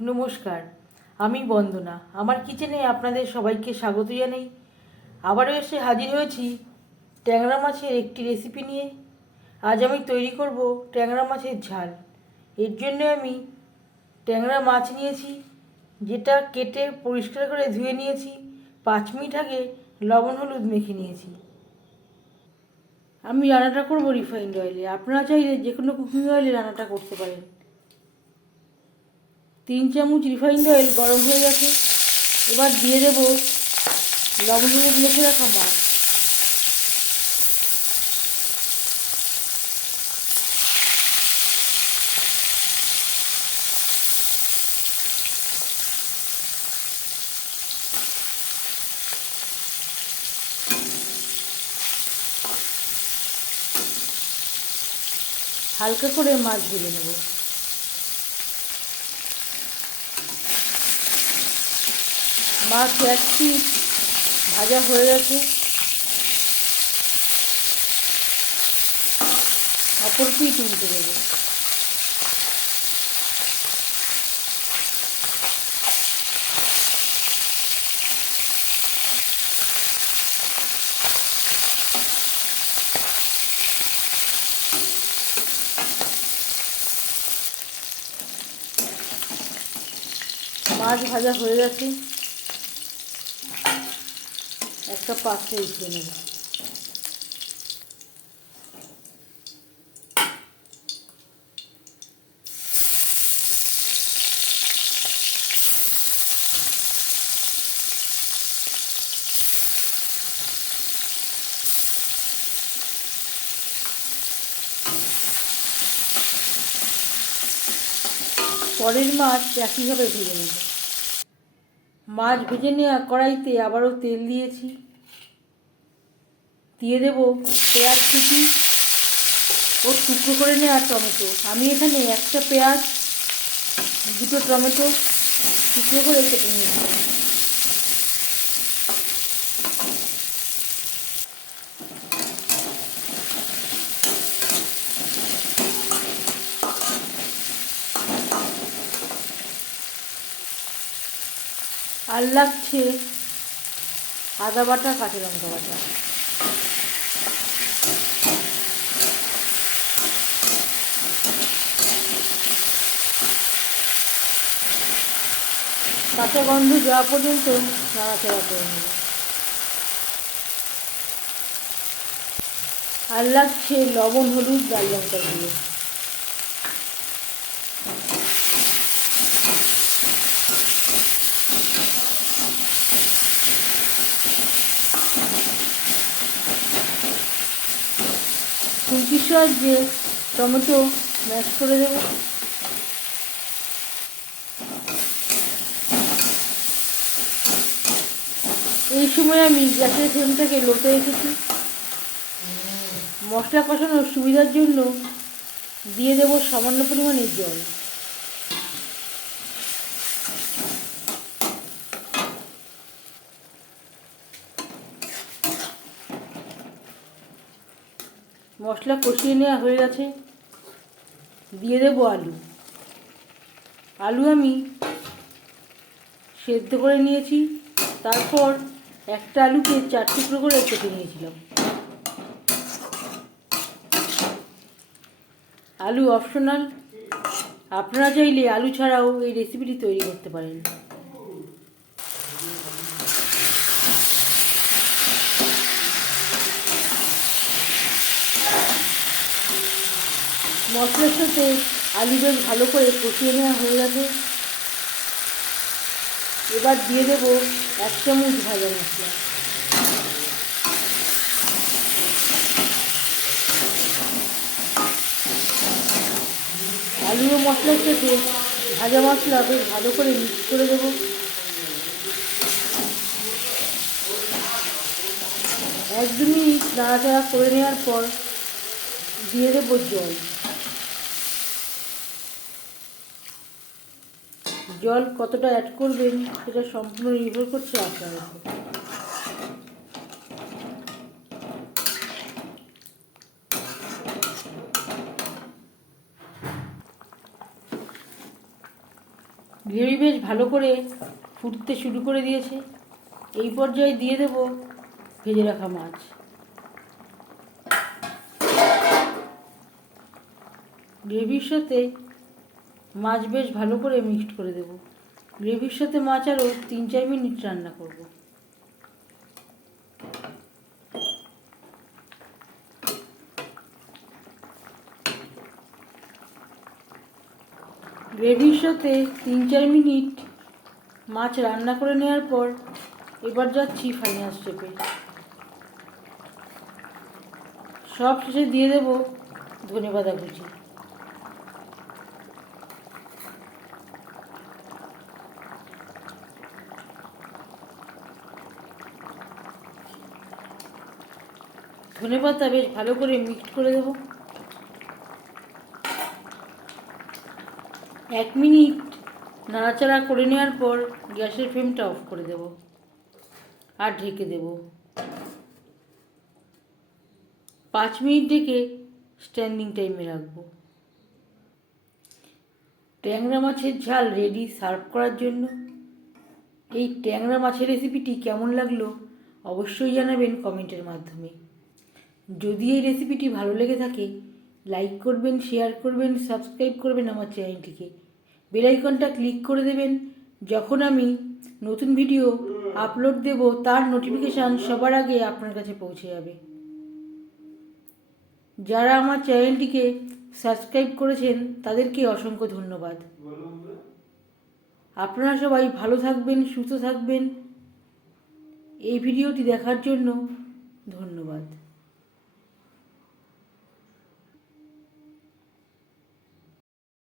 নমস্কার, আমি বন্দনা। আমার কিচেনে আপনাদের সবাইকে স্বাগত জানাই। আবারও এসে হাজির হয়েছি ট্যাংরা মাছের একটি রেসিপি নিয়ে। আজ আমি তৈরি করব ট্যাংরা মাছের ঝাল। এর জন্য আমি ট্যাংরা মাছ নিয়েছি, যেটা কেটে পরিষ্কার করে ধুয়ে নিয়েছি, পাঁচ মিনিট আগে লবণ হলুদ মেখে নিয়েছি। আমি রান্নাটা করব রিফাইন্ড অয়েলে আপনারা চাইলে যে কোনো কুকিং অয়েলে রান্নাটা করতে পারেন। তিন চামচ রিফাইন্ড অয়েল গরম হয়ে গেছে। এবার দিয়ে দেব লবণ হলুদ মেখে রাখা মাছ হালকা করে মাছ ভেজে নেব। এক পিস ভাজা হয়ে গেছে। অপর পিঠ উল্টে দেবো। মাছ ভাজা হয়ে গেছে। একটা পাত্রে উঠিয়ে নেব। পরের মাছ একইভাবে ভেজে নেব। মাছ ভেজে নেওয়া কড়াইতে আবারও তেল দিয়েছি। দিয়ে দেব পেঁয়াজ কুচি ও টুকরো করে নেওয়া টমেটো। আমি এখানে একটা পেঁয়াজ, দুটো টমেটো টুকরো করে কেটে নিয়েছি। আর লাগছে আদা বাটা, কাঁচা লঙ্কা বাটা। কাঁচা গন্ধ যাওয়া পর্যন্ত নাড়াচাড়া করে নেব। আর লাগছে লবণ, হলুদ, লাল লঙ্কা দিয়ে। খুন্তির সাহায্যে টমেটো ম্যাশ করে দেব। এই সময় আমি গ্যাসের সেন্ড থেকে লোটে রেখেছি। মশলা কষানোর সুবিধার জন্য দিয়ে দেব সামান্য পরিমাণে জল। মশলা কষিয়ে নেওয়া হয়ে গেছে। দিয়ে দেবো আলু। আলু আমি সেদ্ধ করে নিয়েছি। তারপর একটা আলুকে চার টুকরো করে কেটে নিয়েছিলাম। আলু অপশনাল আপনারা চাইলে আলু ছাড়াও এই রেসিপিটি তৈরি করতে পারেন। মশলার সাথে আলু বেশ ভালো করে কষিয়ে নেওয়া হয়ে গেছে। এবার দিয়ে দেবো এক চামচ ভাজা মশলা। আলু ও মশলার সাথে ভাজা মশলা বেশ ভালো করে মিক্স করে দেবো। এক দু মিনিট নাড়াচাড়া করে নেওয়ার পর দিয়ে দেবো জল। জল কতটা অ্যাড করবেন, সেটা সম্পূর্ণ নির্ভর করছে আপনার উপর। গ্রেভি বেশ ভালো করে ফুটতে শুরু করে দিয়েছে। এই পর্যায়ে দিয়ে দেব ভেজে রাখা মাছ। গ্রেভির সাথে মাছ বেশ ভালো করে মিক্সড করে দেব। গ্রেভির সাথে মাছ আরও তিন চার মিনিট রান্না করব। গ্রেভির সাথে তিন চার মিনিট মাছ রান্না করে নেওয়ার পর এবার যাচ্ছি ফাইনাল স্টেপে সব শেষে দিয়ে দেব ধনে পাতা ধনে পাতা বেশ ভালো করে মিক্সড করে দেব। এক মিনিট নাড়াচাড়া করে নেওয়ার পর গ্যাসের ফ্লেমটা অফ করে দেব আর ঢেকে দেব। পাঁচ মিনিট ঢেকে স্ট্যান্ডিং টাইমে রাখব। ট্যাংরা মাছের ঝাল রেডি সার্ভ করার জন্য। এই ট্যাংরা মাছের রেসিপিটি কেমন লাগল অবশ্যই জানাবেন কমেন্টের মাধ্যমে। যদি এই রেসিপিটি ভালো লেগে থাকে লাইক করবেন শেয়ার করবেন সাবস্ক্রাইব করবেন আমার চ্যানেলটিকে বেল আইকনটা ক্লিক করে দেবেন, যখন আমি নতুন ভিডিও আপলোড দেব, তার নোটিফিকেশান সবার আগে আপনার কাছে পৌঁছে যাবে। যারা আমার চ্যানেলটিকে সাবস্ক্রাইব করেছেন, তাদেরকে অসংখ্য ধন্যবাদ। আপনারা সবাই ভালো থাকবেন, সুস্থ থাকবেন। এই ভিডিওটি দেখার জন্য ধন্যবাদ।